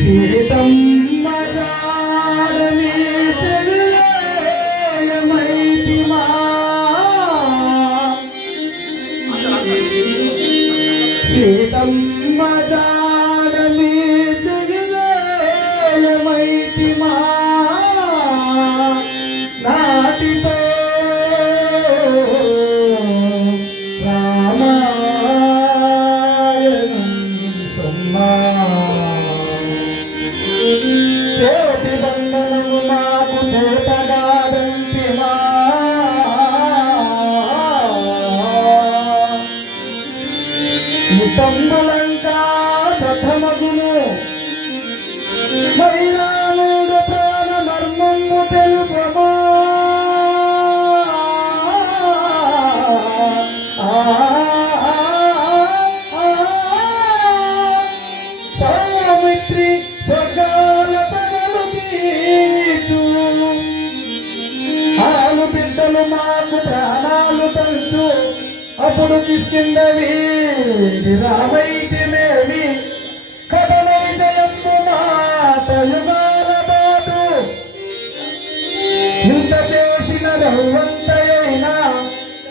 సీతమ్మ జాడని చెల్లెమైతిమా సీతమ్మ జాడని చెల్లెమైతిమా నాటితో చేతి బంధనము నాకు చేతగాదంతిమా తంబులంకా ప్రథమగును మైనానుడు ప్రాణ మర్మము తెలుపమా సౌమిత్రి స్వర్గాల తగలు తీర్చు ఆలు బిడ్డలు మాకు ప్రాణాలు పంచు అప్పుడు కిష్కిందవి రామైతిమేమి కథన విజయము మాట యుగాల దాటు ఇంత చేసిన రవ్వంతయైనా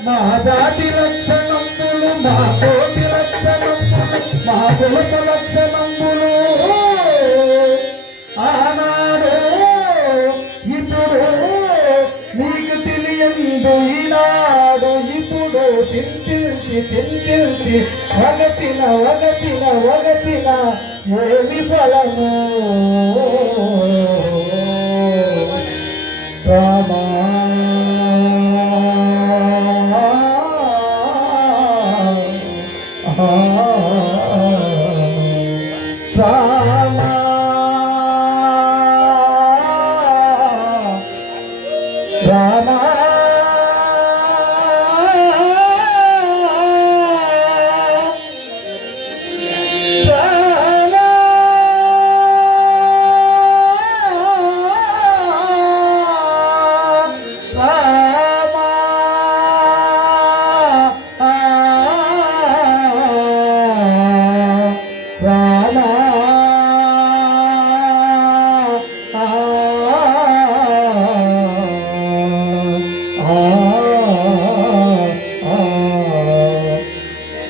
మా జాతి లక్షణములు మా కోటి లక్షణములు మా కులప లక్షణములు ఆనాడు ఇప్పుడు నీకు తెలియందు ఈనాడు ఇప్పుడు చింతిల్చి వగచిన ఏమి ఫలము రామా రామా రామా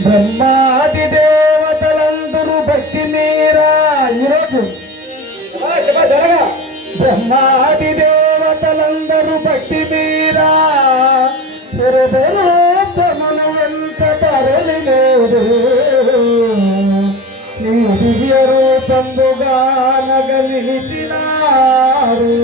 బ్రహ్మాది దేవతలందరూ భక్తి మీరా ఈరోజు బ్రహ్మాది దేవతలందరూ భక్తి మీరా సురదరూపమును వెంట తరలి నేడు నీ దివ్య రూపంబుగా నగ నిలిచినారు